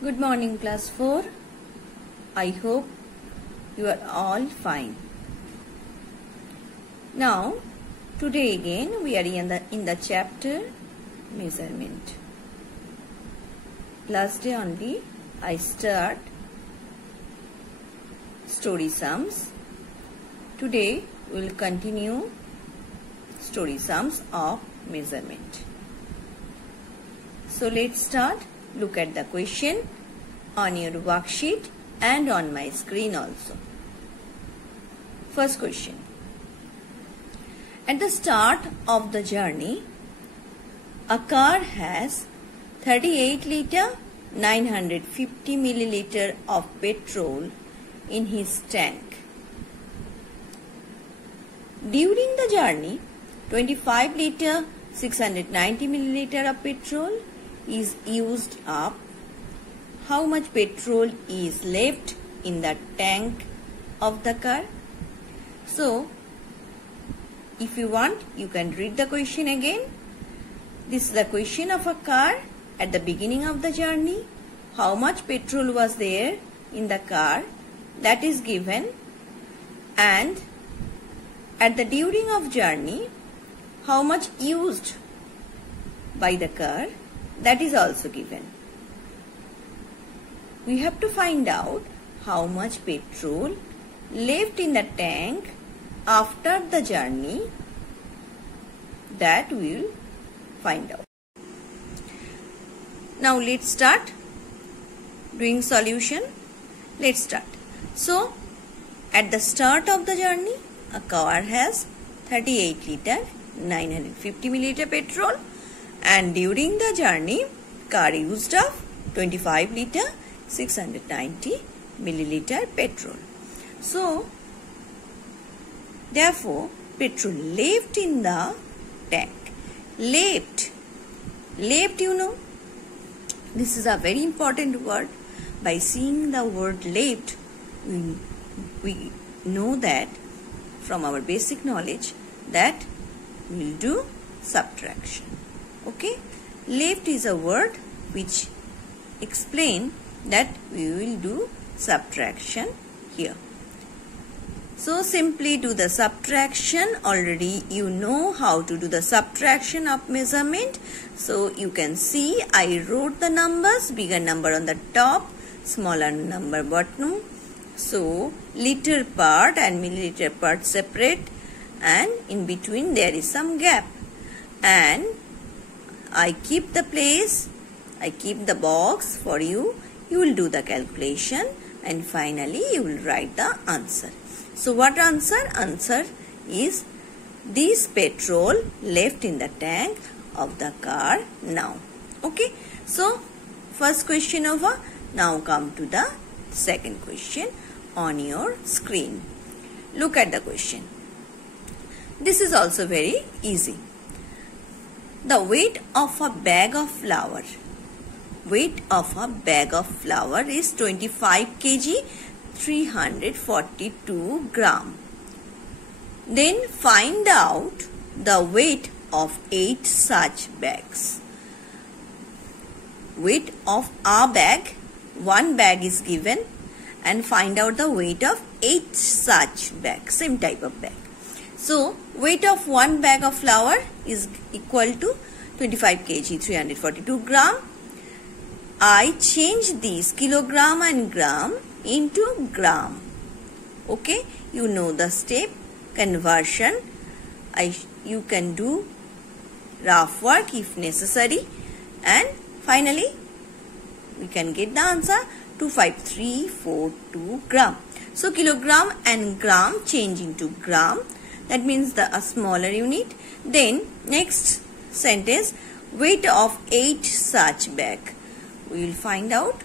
Good morning, class 4. I hope you are all fine. Now, today again we are in the chapter measurement. Last day only I start story sums. Today we will continue story sums of measurement. So let's start. Look at the question on your worksheet and on my screen also. First question. At the start of the journey, a car has 38 litre 950 milliliter of petrol in his tank. During the journey, 25 litre 690 milliliter of petrol is used up. How much petrol is left in the tank of the car? So, if you want, you can read the question again. This is the question of a car at the beginning of the journey. How much petrol was there in the car? That is given. And at the during of journey, how much used by the car? That is also given. We have to find out how much petrol left in the tank after the journey. That we will find out. Now let's start doing solution. Let's start. So, at the start of the journey, a car has 38 litre 950 milliliter petrol. And during the journey, car used up 25 litre 690 milliliter petrol. So, therefore, petrol left in the tank. Left you know. This is a very important word. By seeing the word left, we know that from our basic knowledge that we will do subtraction. Okay, left is a word which explain that we will do subtraction here. So simply do the subtraction. Already you know how to do the subtraction of measurement. So you can see I wrote the numbers, bigger number on the top, smaller number bottom. So liter part and milliliter part separate, and in between there is some gap. And I keep the place, I keep the box for you. You will do the calculation and finally you will write the answer. So what answer? Answer is this petrol left in the tank of the car now. Okay. So first question over. Now come to the second question on your screen. Look at the question. This is also very easy. The weight of a bag of flour. Weight of a bag of flour is 25 kg 342 gram. Then find out the weight of 8 such bags. Weight of a bag, one bag is given, and find out the weight of 8 such bags, same type of bag. So, weight of one bag of flour is equal to 25 kg 342 gram. I change these kilogram and gram into gram. Okay, you know the step conversion. You can do rough work if necessary, and finally we can get the answer 25342 gram. So kilogram and gram change into gram. That means a smaller unit. Then next sentence, weight of 8 such bag. We will find out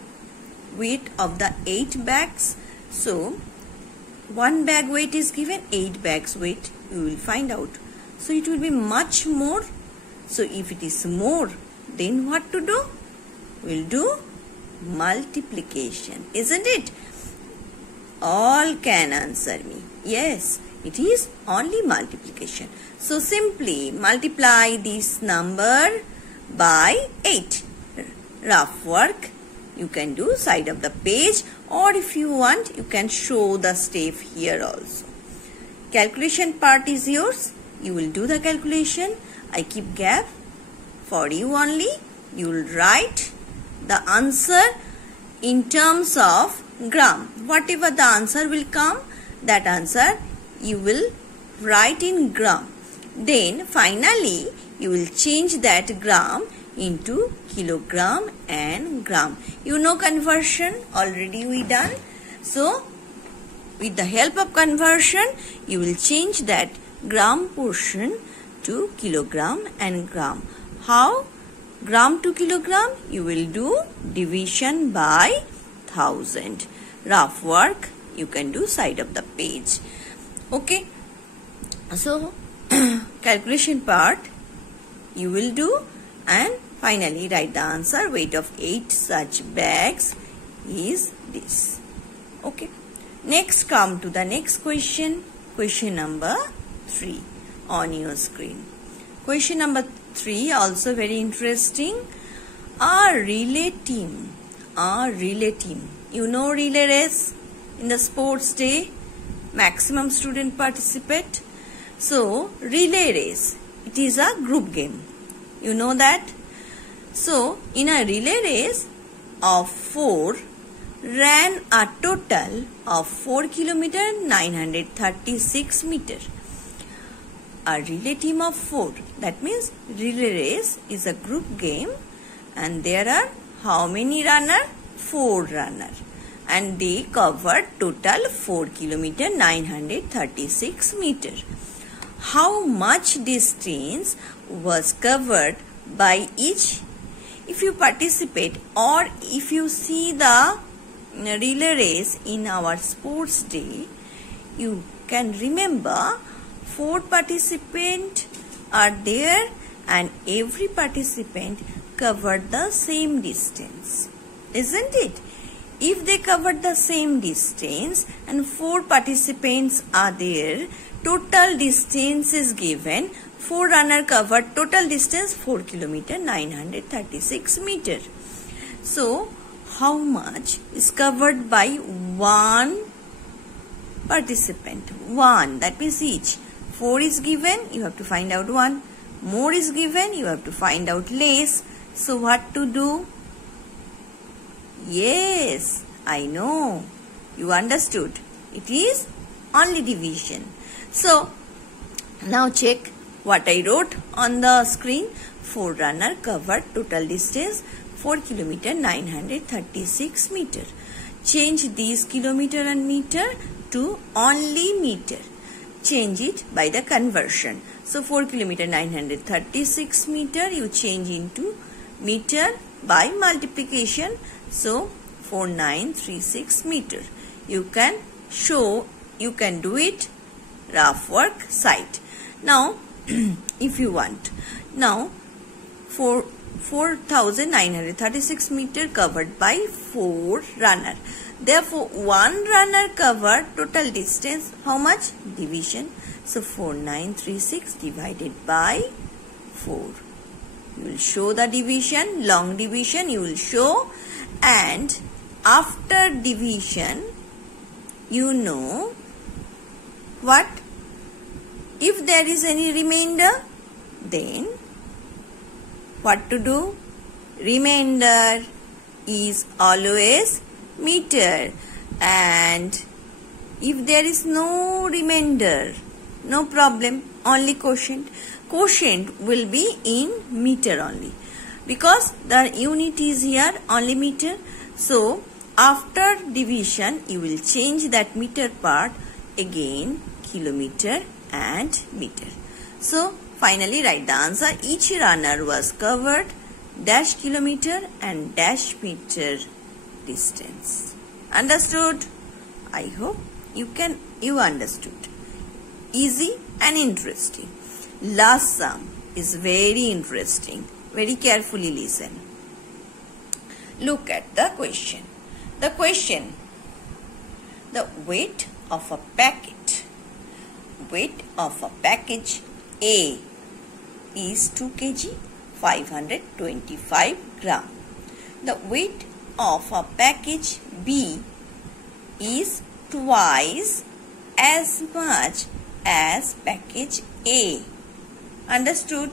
weight of the 8 bags. So one bag weight is given, 8 bags weight we will find out. So it will be much more. So if it is more, then what to do? We will do multiplication, isn't it? All can answer me. Yes, it is only multiplication. So simply multiply this number by 8. Rough work. you can do side of the page, or if you want, you can show the step here also. Calculation part is yours. You will do the calculation. I keep gap for you only. You will write the answer in terms of gram. Whatever the answer will come, that answer you will write in gram. Then finally you will change that gram into kilogram and gram. You know conversion, already we done. So with the help of conversion, you will change that gram portion to kilogram and gram. How? Gram to kilogram, you will do division by 1000. Rough work, you can do side of the page. Okay. So calculation part you will do, and finally write the answer. Weight of 8 such bags is this. Okay. Next, come to the next question. Question number 3 on your screen. Question number 3 also very interesting. A relay team. You know relay race in the sports day. Maximum student participate. So relay race, it is a group game. You know that. So in a relay race of 4 ran a total of 4 km 936 meter. A relay team of 4. That means relay race is a group game, and there are how many runners? 4 runners, and they covered total 4 km 936 meter. How much distance was covered by each? If you participate, or if you see the relay race in our sports day, you can remember 4 participants are there, and every participant covered the same distance, isn't it? If they covered the same distance and 4 participants are there, total distance is given. 4 runners covered total distance 4 km 936 meter. So how much is covered by 1 participant? 1, that means each. 4 is given, you have to find out 1. More is given, you have to find out less. So what to do? Yes, I know. You understood. It is only division. So now check what I wrote on the screen. 4 runners covered total distance 4 km 936 meter. Change these kilometer and meter to only meter. Change it by the conversion. So 4 km 936 meter you change into meter by multiplication. So 4936 meter. You can do it rough work side. Now if you want, now 4936 meter covered by 4 runner. Therefore 1 runner covered total distance. How much? Division. So 4936 divided by 4. You will show the division, long division you will show, and after division you know what? If there is any remainder, then what to do? Remainder is always meter, and if there is no remainder, no problem, only quotient. Quotient will be in meter only, because the unit is here only meter. So after division you will change that meter part again kilometer and meter. So finally write the answer. Each runner was covered dash kilometer and dash meter distance. Understood? I hope you understood. Easy and interesting. Last sum is very interesting. Very carefully listen. Look at the question. The question: the weight of a packet. Weight of a package A is 2 kg 525 gram. The weight of a package B is twice as much as package A. Understood?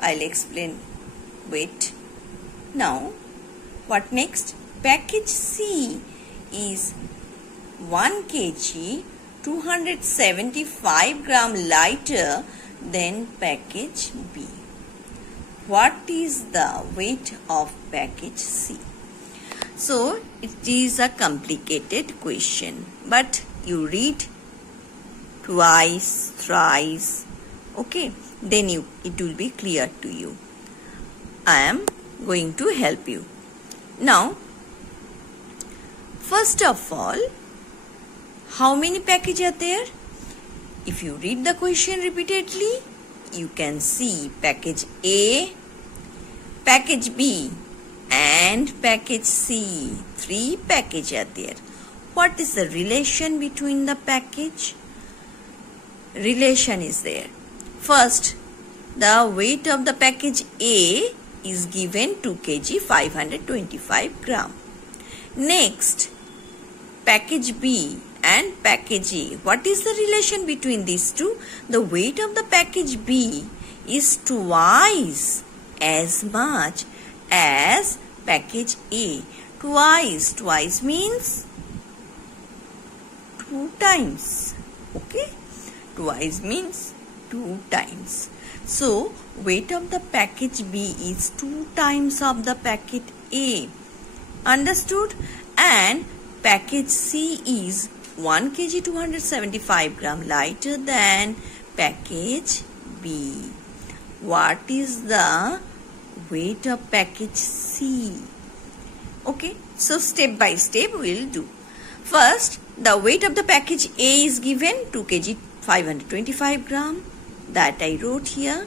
I'll explain. Wait. Now, what next? Package C is 1 kg 275 gram lighter than package B. What is the weight of package C? So, it is a complicated question, but you read twice, thrice, okay, then it will be clear to you. I am going to help you. Now, first of all, how many packages are there? If you read the question repeatedly, you can see package A, package B and package C. 3 packages are there. What is the relation between the package? Relation is there. First, the weight of the package A is given 2 kg 525 gram. Next, package B and package A. What is the relation between these two? The weight of the package B is twice as much as package A. Twice means 2 times. Okay? Twice means 2 times. So, weight of the package B is 2 times of the package A. Understood? And package C is 1 kg 275 gram lighter than package B. What is the weight of package C? Okay, so step by step we will do. First, the weight of the package A is given 2 kg 525 gram. That I wrote here.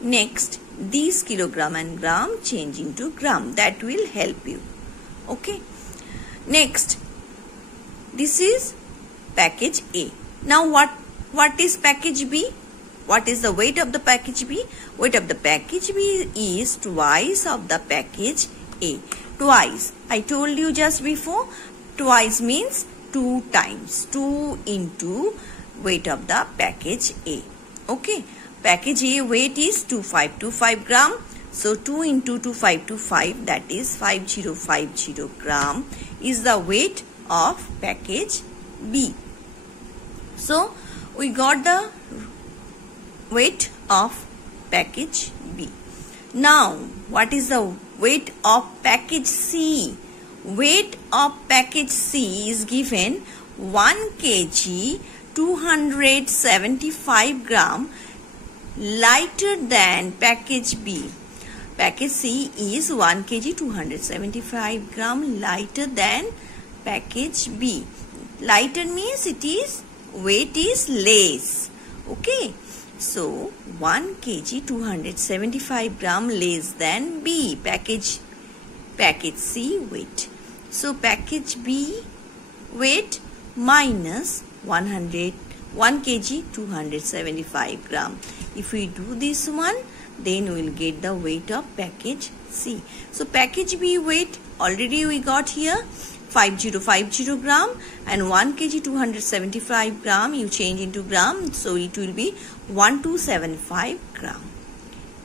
Next, these kilogram and gram change into gram. That will help you. Okay. Next, this is package A. Now what is package B? What is the weight of the package B? Weight of the package B is twice of the package A. Twice. I told you just before. Twice means 2 times. 2 into weight of the package A. Okay. Package A weight is 2525 gram. So 2 into 2525, that is 5050 gram is the weight of package B. So we got the weight of package B. Now what is the weight of package C? Weight of package C is given 1 kg 275 gram lighter than package B. Package C is 1 kg 275 gram lighter than package B. Lighter means weight is less. Okay. So 1 kg 275 gram less than B. Package C weight. So package B weight minus 1 kg 275 gram. If we do this one, then we will get the weight of package C. So package B weight already we got here 5050 gram, and 1 kg 275 gram you change into gram, so it will be 1275 gram.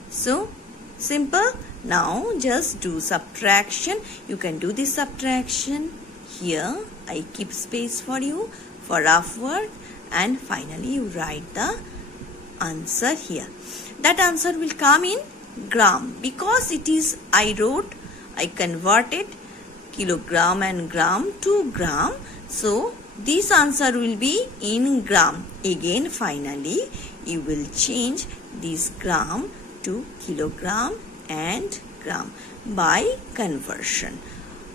So simple. Now just do subtraction. You can do this subtraction here. I keep space for you for rough work, and finally you write the answer here. That answer will come in gram because it is I converted kilogram and gram to gram. So this answer will be in gram. Again finally you will change this gram to kilogram and gram by conversion.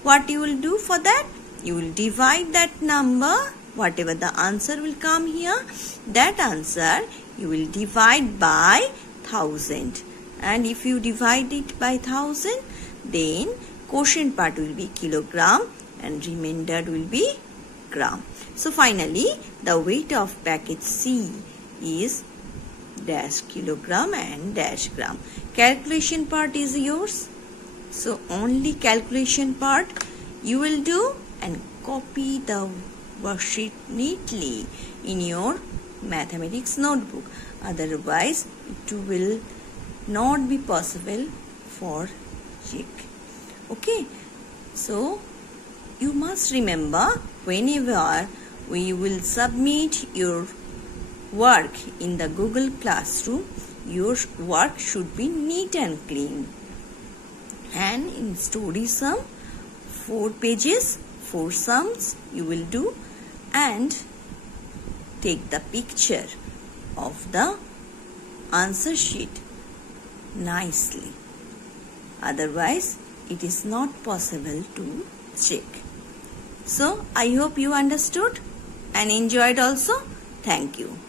What you will do for that? You will divide that number, whatever the answer will come here, that answer you will divide by 1000. And if you divide it by 1000, then quotient part will be kilogram and remainder will be gram. So finally the weight of package C is dash kilogram and dash gram. Calculation part is yours. So only calculation part you will do and copy the worksheet neatly in your mathematics notebook. Otherwise, it will not be possible for check. Okay. So you must remember, whenever we will submit your work in the Google Classroom, your work should be neat and clean. And in story sum, 4 pages, 4 sums you will do, and take the picture of the answer sheet nicely. Otherwise, it is not possible to check. So, I hope you understood and enjoyed also. Thank you.